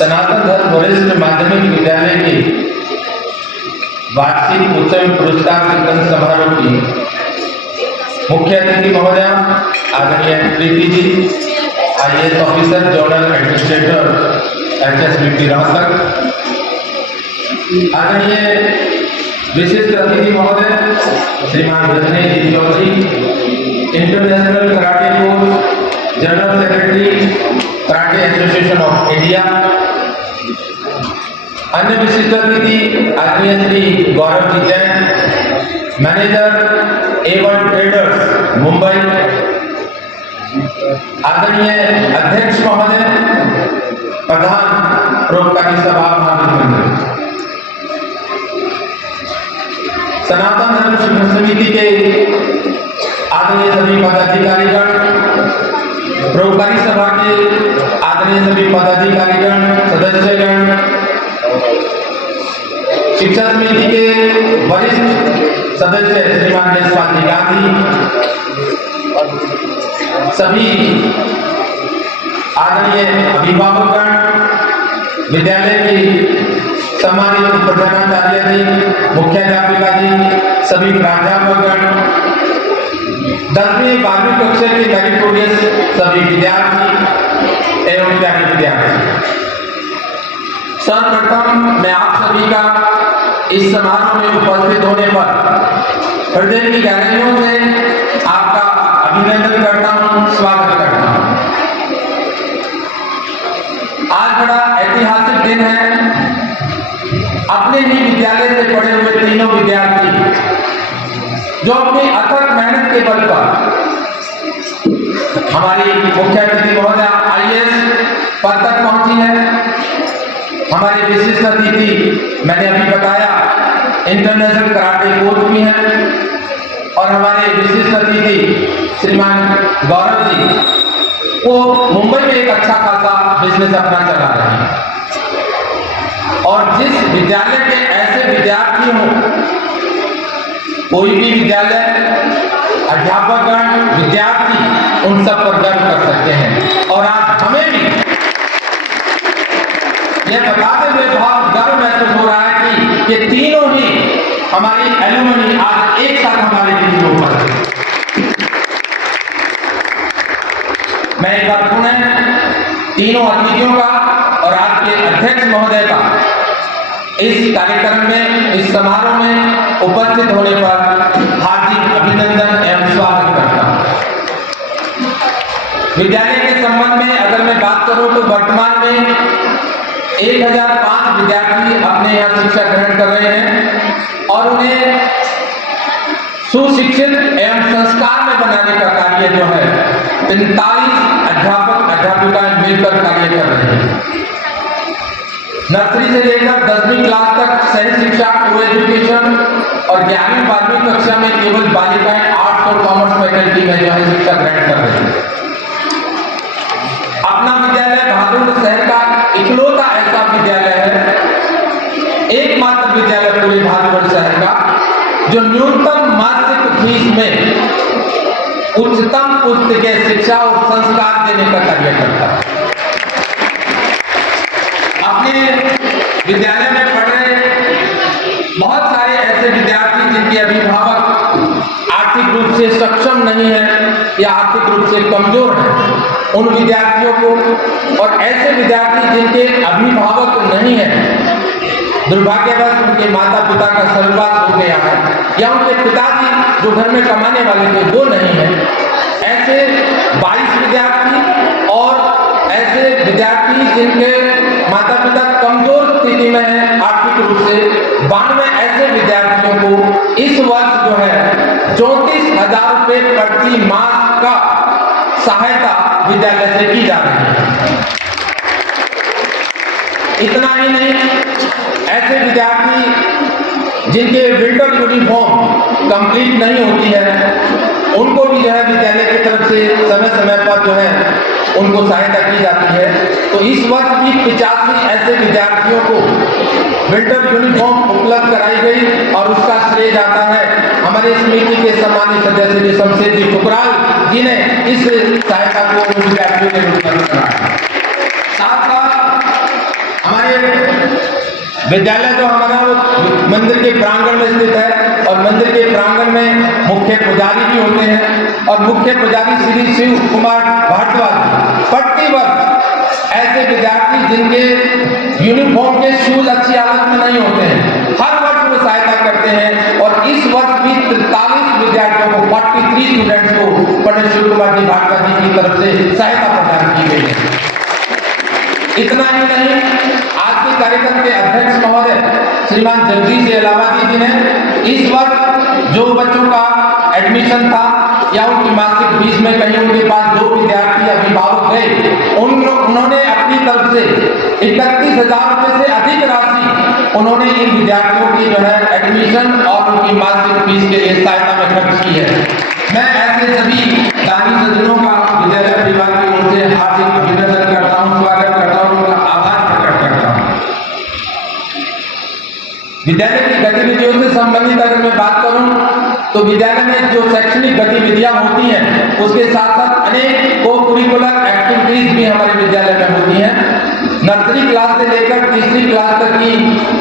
सनातन धर्म वरिष्ठ माध्यमिक विद्यालय के वार्षिक उत्सव पुरस्कार वितरण समारोह की मुख्य अतिथि महोदय आदरणीय Preeti ji, IAS officer, zonal administrator HSBT Rohtak, आदरणीय विशिष्ट अतिथि महोदय श्रीमान Rajneesh ji Chaudhary, international karate coach, general secretary karate association of India, अन्य विशिष्ट अतिथि आदरणीय Shri Gaurav ji Jain, manager A1 traders Mumbai, आदरणीय अध्यक्ष महोदय, प्रधान परोपकारी सभा महामंडल, सनातन धर्म शिक्षण समिति के आदरणीय सभी पदाधिकारीगण, परोपकारी सभा के आदरणीय सभी पदाधिकारीगण, सदस्यगण, शिक्षा समिति के वरिष्ठ सदस्य श्रीमान जसपाल जी गांधी, सभी आदरणीय अभिभावकगण, विद्यालय की सम्मानित प्रधानाचार्य जी, मुख्याध्यापिका जी, सभी प्राध्यापकगण, 10वीं 12वीं कक्षा के मेरिटोरियस सभी विद्यार्थी एवं प्यारे विद्यार्थी, सर्वप्रथम मैं आप सभी का इस समारोह में उपस्थित होने पर हृदय की गहराइयों से आपका अभिनंदन करता हूं, स्वागत करता हूं। आज बड़ा ऐतिहासिक दिन है। अपने ही विद्यालय से पढ़े हुए तीनों विद्यार्थी जो अपनी अथक मेहनत के बल पर हमारी मुख्य अतिथि महोदय IAS पद तक पहुंची है। हमारे विशिष्ट अतिथि मैंने अभी बताया इंटरनेशनल कराटे कोच भी हैं और हमारे विशिष्ट अतिथि श्रीमान गौरव जी वो मुंबई में एक अच्छा खासा बिजनेस अपना चला रहे हैं। और जिस विद्यालय के ऐसे विद्यार्थी हों, कोई भी विद्यालय, अध्यापकगण, विद्यार्थी उन सब पर गर्व कर सकते हैं। और आज हमें भी यह बताते हुए बहुत गर्व महसूस हो रहा है कि ये तीनों ही हमारी एलुमनी आज एक साथ हमारे बीच में उपस्थित हैं। मैं एक बार पुनः तीनों अतिथियों का और आपके अध्यक्ष महोदय का इस कार्यक्रम में, इस समारोह में उपस्थित होने पर हार्दिक अभिनंदन एवं स्वागत करता हूं। विद्यालय के संबंध में अगर मैं बात करूं तो वर्तमान में 1005 विद्यार्थी अपने यहाँ शिक्षा ग्रहण कर रहे हैं और उन्हें सुशिक्षित एवं संस्कार में बनाने का कार्य जो है 43 अध्यापक अध्यापिकाएं मिलकर कार्य कर रहे हैं। नर्सरी से लेकर 10वीं क्लास तक सह शिक्षा, को एजुकेशन और 11वीं 12वीं कक्षा में केवल बालिकाएं आर्ट्स और कॉमर्स फैकल्टी में जो है शिक्षा ग्रहण कर रही है। अपना विद्यालय बहादुर शहर का इकलौता ऐसा विद्यालय है, एकमात्र विद्यालय पूरे बहादुर शहर का जो न्यूनतम मासिक फीस में उच्चतम पुस्तकीय शिक्षा और संस्कार देने का कार्य करता है। अपने विद्यालय में पढ़ रहे बहुत सारे ऐसे विद्यार्थी जिनके अभिभावक आर्थिक रूप से सक्षम नहीं है या आर्थिक रूप से कमजोर हैं, उन विद्यार्थियों को और ऐसे विद्यार्थी जिनके अभिभावक नहीं है, दुर्भाग्यवश उनके माता पिता का स्वर्गवास हो गया है या उनके पिताजी जो घर में कमाने वाले थे वो नहीं है, ऐसे 22 विद्यार्थी और ऐसे विद्यार्थी जिनके माता पिता कमजोर स्थिति में है आर्थिक रूप से, 92 ऐसे विद्यार्थियों को इस वर्ष जो है 34,000 रुपए प्रति मास का सहायता विद्यालय से की जा रही है। इतना ही नहीं, ऐसे विद्यार्थी जिनके विंटर यूनिफॉर्म कंप्लीट नहीं होती है उनको भी जो है विद्यालय की तरफ से समय समय पर जो है उनको सहायता की जाती है। तो इस वर्ष भी 85 ऐसे विद्यार्थियों को विंटर यूनिफॉर्म उपलब्ध कराई गई और उसका श्रेय जाता है हमारे समिति के सम्मानित सदस्य जी शमशेर जी फुकराल जी ने इस सहायता को विद्यार्थियों के रूप में कराया। साथ साथ विद्यालय जो हमारा वो मंदिर के प्रांगण में स्थित है और मंदिर के प्रांगण में मुख्य पुजारी भी होते हैं और मुख्य पुजारी श्री शिव कुमार भारद्वाज प्रतिवर्ष ऐसे विद्यार्थी जिनके यूनिफॉर्म के शूज अच्छी हालत में नहीं होते हैं, हर वर्ष वो सहायता करते हैं और इस वर्ष भी 43 विद्यार्थियों को 43 स्टूडेंट्स को पंडित शिव कुमार जी भारद्वाज जी की तरफ से सहायता प्रदान की गई है। इतना ही नहीं, आज के कार्यक्रम के अध्यक्ष महोदय श्रीमान जगदीश इलाहाबादी जी ने इस वर्ष जो बच्चों का एडमिशन था या उनकी मासिक फीस में कहीं उनके पास जो विद्यार्थी अभिभावक गए उन्होंने अपनी तरफ से 31,000 रुपए से अधिक राशि उन्होंने इन विद्यार्थियों की जो है एडमिशन और उनकी मासिक फीस के लिए सहायता में खर्च की है। मैं ऐसे सभी दानी सज्जनों का विद्यालय परिवार की ओर से हार्दिक अभिनंदन करता हूँ, स्वागत करता हूँ, उनका आभार प्रकट करता हूँ। विद्यालय की गतिविधियों से संबंधित अगर मैं बात करूं तो विद्यालय में जो शैक्षणिक गतिविधियां होती हैं उसके साथ साथ अनेक को करिकुलर एक्टिविटीज भी हमारे विद्यालय में होती हैं। नर्सरी क्लास से लेकर तीसरी क्लास तक की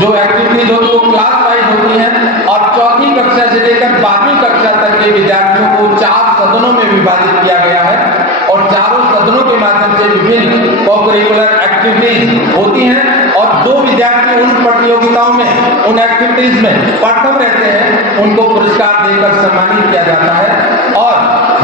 जो एक्टिविटीज होती है वो क्लास वाइज होती हैं और चौथी कक्षा से लेकर 12वीं कक्षा तक के विद्यार्थियों को 4 सदनों में विभाजित किया गया है और चारों सदनों के माध्यम से विभिन्न को करिकुलर एक्टिविटीज होती हैं और जो विद्यार्थी उन प्रतियोगिताओं में उन एक्टिविटीज में प्रथम रहते हैं उनको पुरस्कार देकर सम्मानित किया जाता है और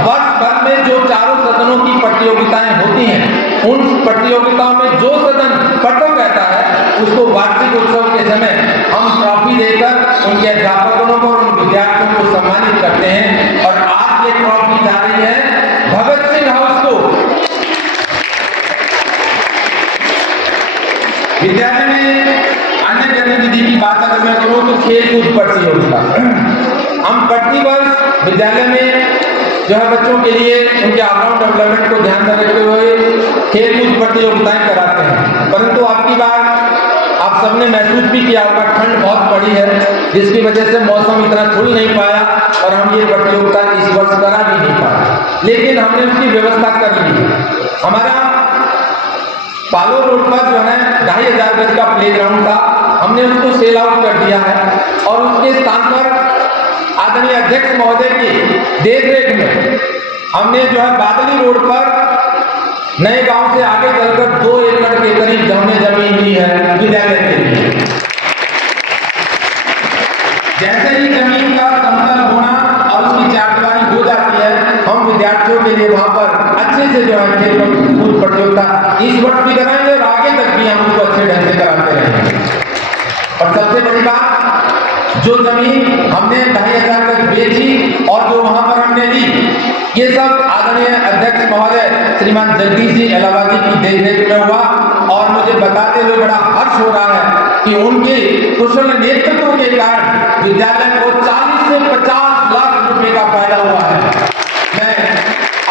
वर्ष भर में जो चारों सदनों की प्रतियोगिताएं होती हैं उन प्रतियोगिताओं में जो सदन प्रथम रहता है उसको वार्षिक उत्सव के समय हम ट्रॉफी देकर उनके अध्यापकों को और उन विद्यार्थियों को सम्मानित करते हैं और आज ये ट्रॉफी जा रही है भगत सिंह हाउस को। विद्यालय में अन्य गतिविधि की बात अगर मैं करूं तो खेल कूद प्रतियोगिता हम प्रतिवर्ष विद्यालय में जो है बच्चों के लिए उनके ऑलराउंड डेवलपमेंट को ध्यान में रखते हुए खेल कूद प्रतियोगिताएं कराते हैं, परंतु आपकी बार आप सबने महसूस भी किया होगा ठंड बहुत बड़ी है जिसकी वजह से मौसम इतना खुल नहीं पाया और हम ये प्रतियोगिता इस वर्ष करा भी नहीं पाए, लेकिन हमने उसकी व्यवस्था कर ली। हमारा पालो रोड पर जो है 2500 गज का प्लेग्राउंड था, हमने उसको सेल आउट कर दिया है और उसके स्थान पर आदरणीय अध्यक्ष महोदय की देखरेख में हमने जो है बादली रोड पर नए गांव से आगे चलकर 2 एकड़ के करीब हमने जमीन ली है विद्यालय के लिए। जैसे ही जमीन का समतल होना और उसकी चारदीवारी हो जाती है हम विद्यार्थियों के लिए वहां पर अच्छे से जो है खेल कूद प्रतियोगिता इस वर्ष भी कराएंगे और आगे तक भी हम उसको अच्छे ढंग से कराते रहेंगे। और सबसे बड़ी बात, जो जमीन हमने 2500 गज बेची और जो वहां पर हमने ली, ये सब आदरणीय अध्यक्ष महोदय श्रीमान जगदीश जी इलाहाबादी की देखरेख में हुआ और मुझे बताते हुए बड़ा हर्ष हो रहा है कि उनके कुशल नेतृत्व के कारण विद्यालय को 40 से 50 लाख रुपए का फायदा हुआ है। मैं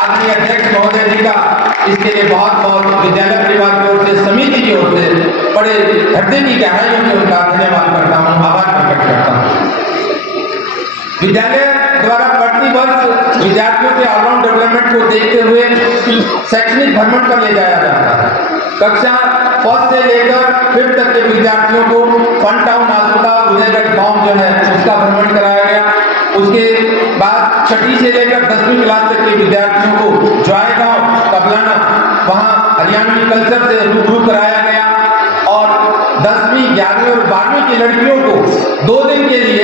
आदरणीय अध्यक्ष महोदय जी का इसके लिए बहुत बहुत विद्यालय परिवार की ओर से, समिति की ओर से बड़े हृदय की गहराइयों से उनका धन्यवाद करता हूँ, आभार प्रकट करता हूँ। विद्यालय द्वारा प्रतिवर्ष विद्यार्थियों के ऑलराउंड डेवलपमेंट को देखते हुए शैक्षणिक भ्रमण पर ले जाया जाता है। कक्षा 1 से लेकर 5th तक के विद्यार्थियों को फन टाउन आस्था उदयगढ़ गांव जो है उसका भ्रमण कराया गया। उसके बाद 6ठी से लेकर 10वीं क्लास तक के विद्यार्थियों को जॉय गांव कबलाना वहां हरियाणवी कल्चर से रूबरू कराया गया और 10वीं 11वीं और 12वीं की लड़कियों को 2 दिन के लिए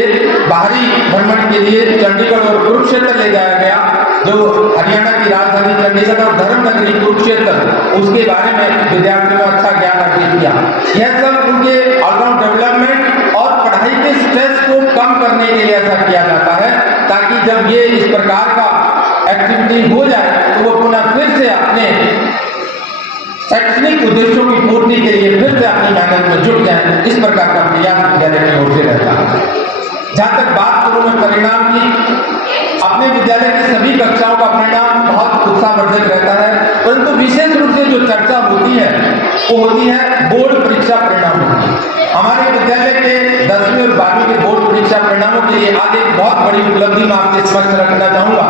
बाहरी भ्रमण के लिए चंडीगढ़ और कुरुक्षेत्र ले जाया गया, जो हरियाणा की राजधानी चंडीगढ़ और धर्म नगरी कुरुक्षेत्र, उसके बारे में विद्यार्थियों ने अच्छा ज्ञान अर्जित किया। यह सब उनके ऑलराउंड डेवलपमेंट और पढ़ाई के स्ट्रेस को कम करने के लिए ऐसा किया जाता है ताकि जब ये इस प्रकार का एक्टिविटी हो जाए तो वो पुनः फिर से अपने शैक्षणिक उद्देश्यों की पूर्ति के लिए फिर से अपनी मेहनत में जुट जाए। इस प्रकार का प्रयास विद्यालय की ओर से रहता है। जहाँ तक बात करूं मैं परिणाम की, अपने विद्यालय की सभी कक्षाओं का परिणाम बहुत उत्साहवर्धक रहता है, परंतु विशेष रूप से जो चर्चा होती है वो होती है बोर्ड परीक्षा परिणाम। हमारे विद्यालय के 10वीं और 12वीं के बोर्ड परीक्षा परिणामों के लिए आज एक बहुत बड़ी उपलब्धि मैं आपके समक्ष रखना चाहूंगा।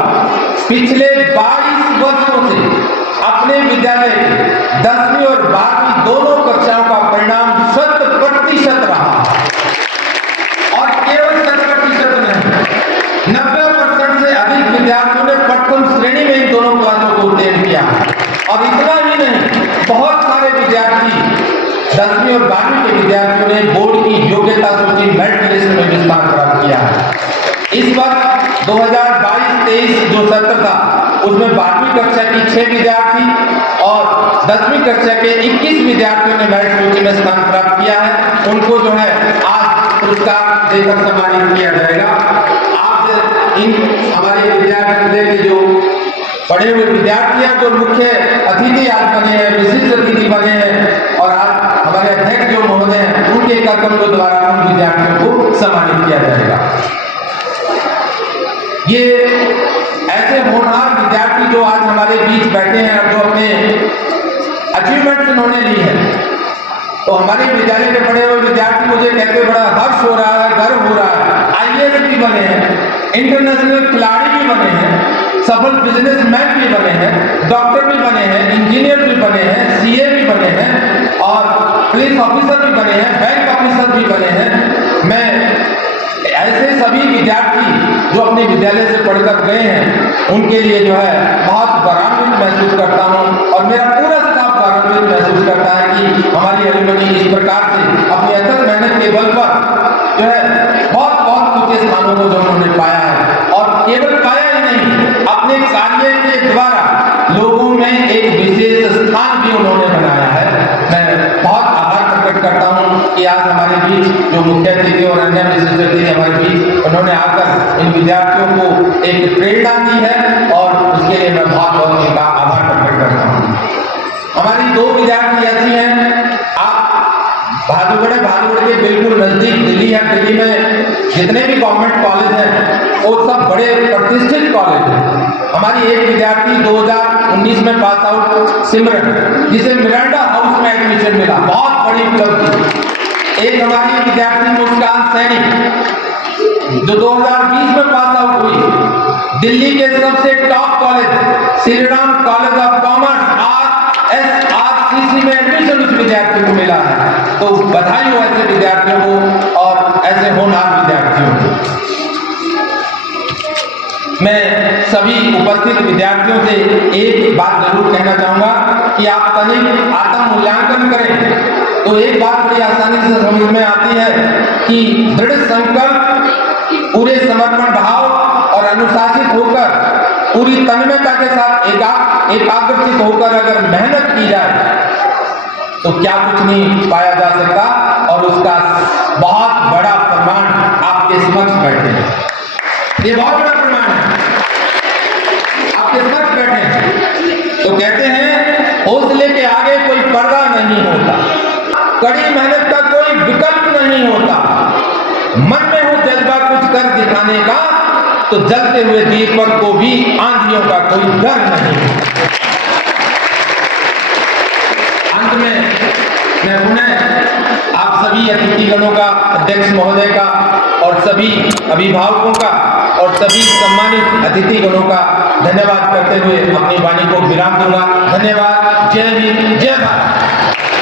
पिछले 22 वर्षों से अब अपने विद्यालय के 10वीं और 12वीं दोनों कक्षाओं का परिणाम 100% रहा और केवल 100% नहीं, 90% से अधिक विद्यार्थियों ने प्रथम श्रेणी में इन दोनों क्लासों को उत्तीर्ण किया। और इतना ही नहीं, बहुत सारे विद्यार्थी 10वीं और 12वीं के विद्यार्थियों ने बोर्ड की योग्यता सूची मेरिट लिस्ट में भी स्थान प्राप्त किया है। इस वर्ष 2022-23 जो सत्र था उसमें 12वीं कक्षा की 6 विद्यार्थी और 10वीं कक्षा के 21 विद्यार्थियों ने मेरिट सूची में स्थान प्राप्त किया है। उनको जो है आज पुरस्कार देकर सम्मानित किया जाएगा। आप इन हमारे विद्यालय के जो पढ़े हुए विद्यार्थी हैं, जो मुख्य अतिथि आज बने हैं, विशिष्ट अतिथि बने हैं और आज हमारे अध्यक्ष जो महोदय हैं, उनके कदमों द्वारा उन विद्यार्थियों को सम्मानित किया जाएगा। ये ऐसे होनहार विद्यार्थी जो आज हमारे बीच बैठे हैं और जो अपने अचीवमेंट्स उन्होंने ली है, तो हमारे विद्यालय के पढ़े हुए विद्यार्थी मुझे कहते बड़ा हर्ष हो रहा है, गर्व हो रहा है। IAS भी बने हैं, इंटरनेशनल खिलाड़ी भी बने हैं, सफल बिजनेसमैन भी बने हैं, डॉक्टर भी बने हैं, इंजीनियर भी बने हैं, CA भी बने हैं और पुलिस ऑफिसर भी बने हैं, बैंक ऑफिसर भी बने हैं। मैं ऐसे सभी विद्यार्थी जो अपने विद्यालय से पढ़कर गए हैं उनके लिए जो है बहुत गौरवान्वित महसूस करता हूं और मेरा पूरा स्टाफ गौरवान्वित महसूस करता है कि हमारी एलुमनी इस प्रकार से अपनी अथक मेहनत के बल पर जो है बहुत ऊंचे स्थानों को जो उन्होंने पाया है और केवल पाया ही नहीं, अपने कार्य के द्वारा लोगों में एक विशेष स्थान भी उन्होंने बनाया है। मैं बहुत आभार प्रकट करता हूं कि आज हमारे बीच जो मुख्य अतिथि और अन्य विशिष्ट अतिथि हमारे बीच उन्होंने आकर इन विद्यार्थियों को एक प्रेरणा दी है और उसके लिए मैं बहुत इनका आभार प्रकट करता हूँ। हमारी 2 विद्यार्थी ऐसी हैं, आप भादुगढ़ के बिल्कुल नजदीक दिल्ली है, दिल्ली में जितने भी गवर्नमेंट कॉलेज हैं वो सब बड़े प्रतिष्ठित कॉलेज हैं। हमारी एक विद्यार्थी 2019 में पास आउट सिमरन, जिसे मिरांडा हाउस में एडमिशन मिला, बहुत बड़ी उपलब्धि। एक हमारी विद्यार्थी मुस्कान सैनी जो 2020 में पास आउट हुई, दिल्ली के सबसे top college Shri Ram college of commerce RSRCC में एडमिशन उस विद्यार्थी को मिला है। तो बधाई हो ऐसे विद्यार्थियों को और ऐसे होनहार विद्यार्थियों को। मैं सभी उपस्थित विद्यार्थियों से एक बात जरूर कहना चाहूंगा कि आप तनिक आत्म मूल्यांकन करें तो एक बात बड़ी आसानी से समझ में आती है कि दृढ़ संकल्प, पूरे समर्पण भाव और अनुशासित होकर पूरी तन्मयता के साथ एकाग्रचित होकर अगर मेहनत की जाए तो क्या कुछ नहीं पाया जा सकता और उसका बहुत बड़ा प्रमाण आपके समक्ष बैठे हैं। ये बहुत बड़ा प्रमाण है, आपके समक्ष बैठे हैं। तो कहते हैं हौसले के आगे कोई पर्दा नहीं होता, कड़ी मेहनत का कोई विकल्प नहीं होता, मन में हो जज्बा कुछ कर दिखाने का तो जलते हुए दीपक को भी आंधियों का कोई डर नहीं। अंत में मैं पुनः आप सभी अतिथिगणों का, अध्यक्ष महोदय का और सभी अभिभावकों का और सभी सम्मानित अतिथिगणों का धन्यवाद करते हुए अपनी वाणी को विराम दूंगा। धन्यवाद। जय हिंद, जय भारत।